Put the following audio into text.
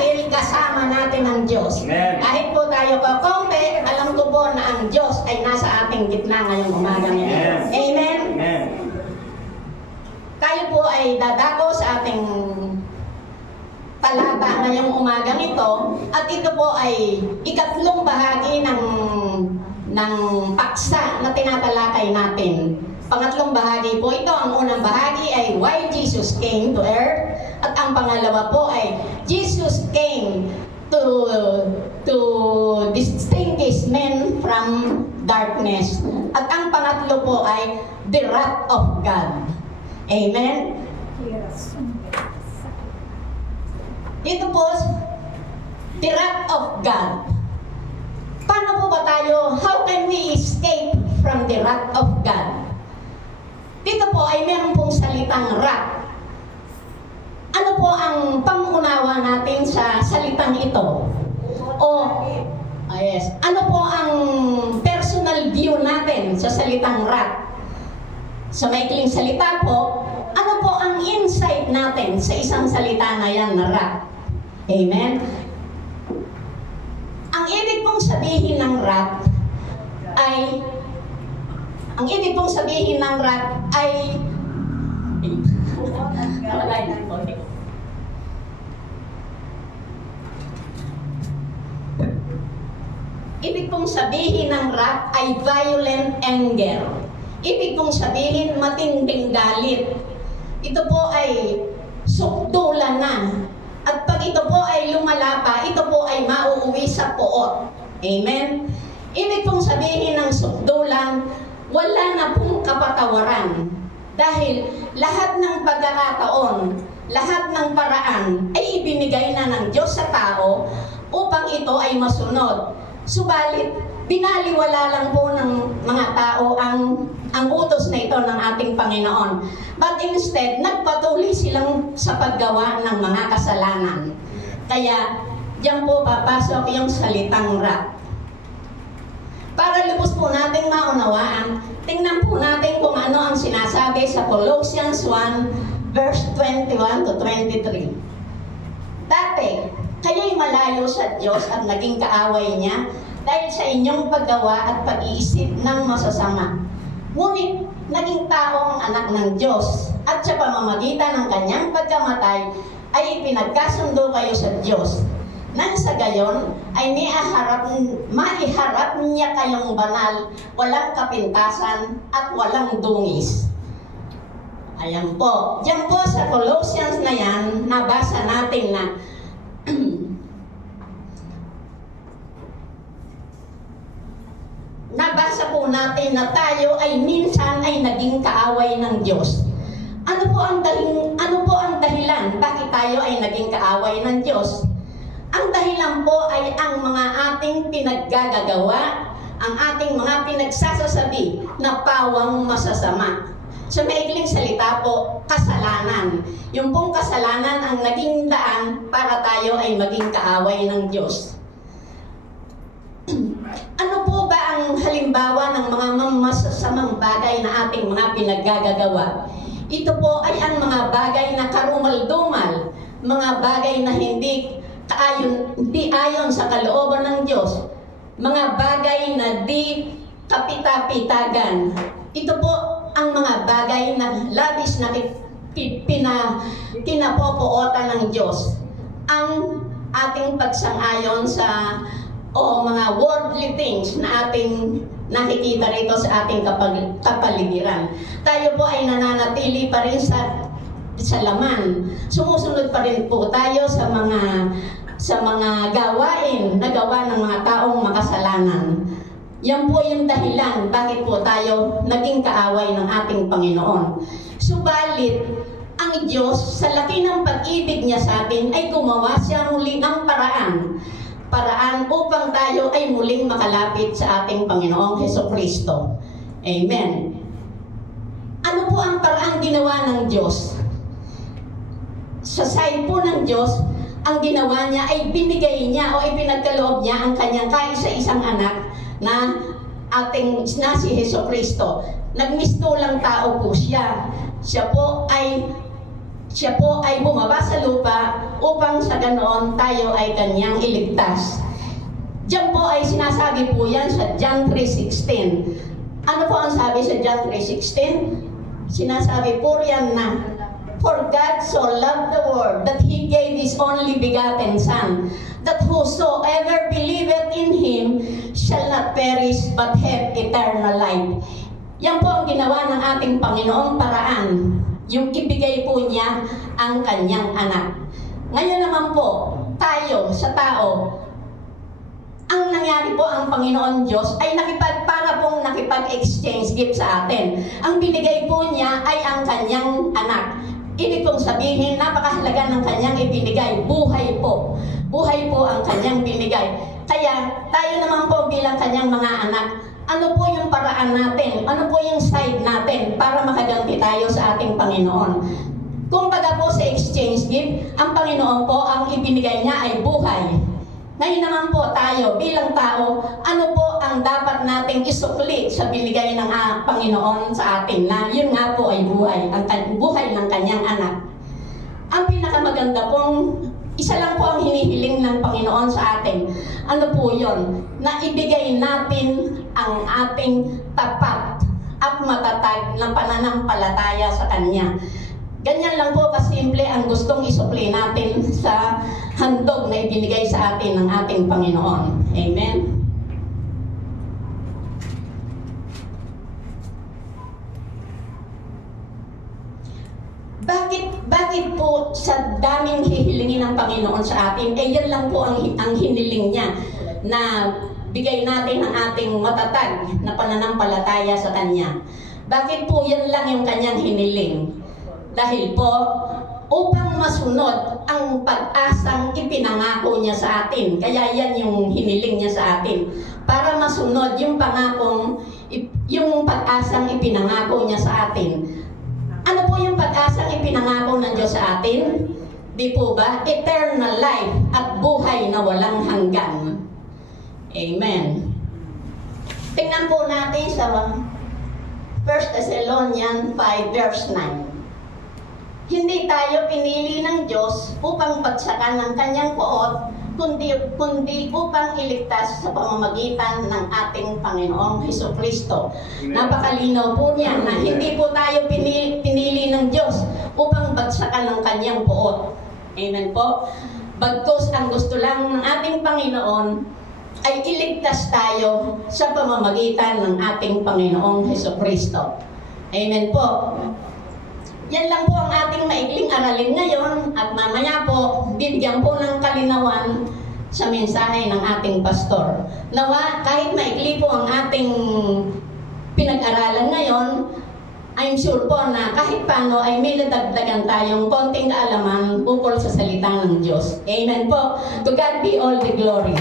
dahil kasama natin ang Diyos. Amen. Kahit po tayo kakonti, alam ko po na ang Diyos ay nasa ating gitna ngayong umaga ngayon. Yes. Amen? Amen. Tayo po ay dadako sa ating talata ngayong umagang ito, at ito po ay ikatlong bahagi ng paksa na tinatalakay natin. Pangatlong bahagi po ito. Ang unang bahagi ay why Jesus came to earth, at ang pangalawa po ay Jesus came to distinguish men from darkness, at ang pangatlo po ay the wrath of God. Amen? Yes. Ito po, the wrath of God. Paano po ba tayo, how can we escape from the wrath of God? Dito po ay meron pong salitang wrath. Ano po ang pangunawa natin sa salitang ito? Yes. Ano po ang personal view natin sa salitang wrath? Sa maikling salita po, ano po ang insight natin sa isang salita na yan na wrath? Amen? Ang ibig pong sabihin ng wrath ay ibig pong sabihin ng wrath ay violent anger. Ibig pong sabihin matinding galit. Ito po ay sukdulan na. At pag ito po ay lumala pa, ito po ay mauuwi sa poot. Amen? Ibig pong sabihin ng sukdulan, wala na pong kapatawaran. Dahil lahat ng pagkakataon, lahat ng paraan ay ibinigay na ng Diyos sa tao upang ito ay masunod. Subalit, binaliwala lang po ng mga tao ang utos na ito ng ating Panginoon. But instead, nagpatuloy silang sa paggawa ng mga kasalanan. Kaya, diyan po papasok yung salitang wrath. Para lubos po natin maunawaan, tingnan po natin kung ano ang sinasabi sa Colossians 1, verse 21 to 23. Dati, kayo'y malayo sa Diyos at naging kaaway niya dahil sa inyong paggawa at pag-iisip ng masasama. Ngunit, naging tao ang anak ng Diyos at sa pamamagitan ng kanyang pagkamatay ay ipinagkasundo kayo sa Diyos. Nang sa gayon ay maiharap niya kayong banal, walang kapintasan at walang dungis. Ayan po. Diyan po sa Colossians na yan, nabasa natin na nabasa po natin na tayo ay minsan ay naging kaaway ng Diyos. Ano po ang dahilan bakit tayo ay naging kaaway ng Diyos? Ang dahilan po ay ang mga ating pinaggagawa, ang ating mga pinagsasasabi na pawang masasama. Sa maikling salita po, kasalanan. Yung pong kasalanan ang naging daan para tayo ay maging kaaway ng Diyos. Ano po ba ang halimbawa ng mga masasamang bagay na ating mga pinaggagawa? Ito po ay ang mga bagay na karumal-dumal, mga bagay na hindi ayon sa kalooban ng Diyos, mga bagay na di kapita-pitagan. Ito po ang mga bagay na labis na kinapopootan ng Diyos. Ang ating pagsang-ayon sa mga worldly things na ating nakikita rito sa ating kapaligiran. Tayo po ay nananatili pa rin sa laman. Sumusunod pa rin po tayo sa mga gawain na gawa ng mga taong makasalanan. Yan po yung dahilan bakit po tayo naging kaaway ng ating Panginoon. Subalit, ang Diyos sa laki ng pag-ibig niya sa atin ay gumawa siya muli ng paraan upang tayo ay muling makalapit sa ating Panginoong Hesukristo. Amen. Ano po ang paraang ginawa ng Diyos? Sa side po ng Diyos, ang ginawa niya ay binigay niya o ipinagkaloob niya ang kanyang kaisa-isang anak na si Hesukristo. Nagmistulang tao po siya. Siya po ay siya po ay bumaba sa lupa upang sa ganoon tayo ay kanyang iligtas. Diyan po ay sinasabi po yan sa John 3:16. Ano po ang sabi sa John 3:16? Sinasabi po yan na, "For God so loved the world that He gave His only begotten Son, that whosoever believeth in Him shall not perish but have eternal life." Yan po ang ginawa ng ating Panginoong paraan. Yung ibigay po niya ang kanyang anak. Ngayon naman po, tayo sa tao, ang nangyari po ang Panginoon Diyos ay para pong nakipag-exchange gift sa atin. Ang binigay po niya ay ang kanyang anak. Ibig pong sabihin, napakahalaga ng kanyang ibinigay. Buhay po. Buhay po ang kanyang binigay. Kaya tayo naman po bilang kanyang mga anak, ano po yung paraan natin? Ano po yung side natin para makaganti tayo sa ating Panginoon? Kung baga po sa exchange gift, ang Panginoon po, ang ibinigay niya ay buhay. Ngayon naman po tayo, bilang tao, ano po ang dapat nating isukli sa binigay ng Panginoon sa atin? Na yun nga po ay buhay, ang buhay ng kanyang anak. Ang pinakamaganda pong, isa lang po ang hinihiling ng Panginoon sa atin. Ano po yun? Na ibigay natin ang ating tapat at matatag na pananampalataya sa Kanya. Ganyan lang po kasimple ang gustong isukli natin sa handog na ibinigay sa atin ng ating Panginoon. Amen? Bakit po sa daming hihilingin ng Panginoon sa atin, yan lang po ang hiniling niya na bigay natin ang ating matatag na pananampalataya sa Kanya. Bakit po yan lang yung Kanyang hiniling? Dahil po, upang masunod ang pag-asang ipinangako niya sa atin. Kaya yan yung hiniling niya sa atin. Para masunod yung yung pag-asang ipinangako niya sa atin. Ano po yung pag-asang ipinangako ng Diyos sa atin? Di po ba? Eternal life at buhay na walang hanggan. Amen. Tingnan po natin sa 1 Thessalonians 5 verse 9. Hindi tayo pinili ng Diyos upang bagsakan ng kanyang poot, kundi upang iligtas sa pamamagitan ng ating Panginoong Hesukristo. Napakalinaw po niya na hindi po tayo pinili ng Diyos upang bagsakan ng kanyang poot. Amen po? Bagkus ang gusto lang ng ating Panginoon ay iligtas tayo sa pamamagitan ng ating Panginoong Hesukristo. Amen po? Yan lang po ang ating maikling aralin ngayon at mamaya po, bibigyan po ng kalinawan sa mensahe ng ating pastor. Nawa, kahit maikli po ang ating pinag-aralan ngayon, I'm sure po na kahit paano ay may nadagdagan tayong konting kaalaman ukol sa salita ng Diyos. Amen po. To God be all the glory.